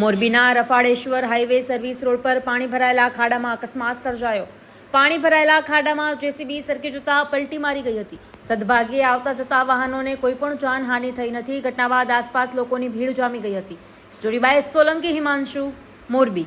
મોરબીના Rafaleshwar highway service road પર પાણી ભરાયેલા ખાડામાં અકસ્માત સર્જાયો. પાણી ભરાયેલા ખાડામાં જેસીબી સરકી જતા પલટી મારી ગઈ હતી. સદભાગ્યે આવતા જતા વાહનોને કોઈ પણ જાનહાનિ થઈ નથી. ઘટના બાદ આસપાસ લોકોની ભીડ જામી ગઈ હતી. Story by Solanki Himanshu, Morbi.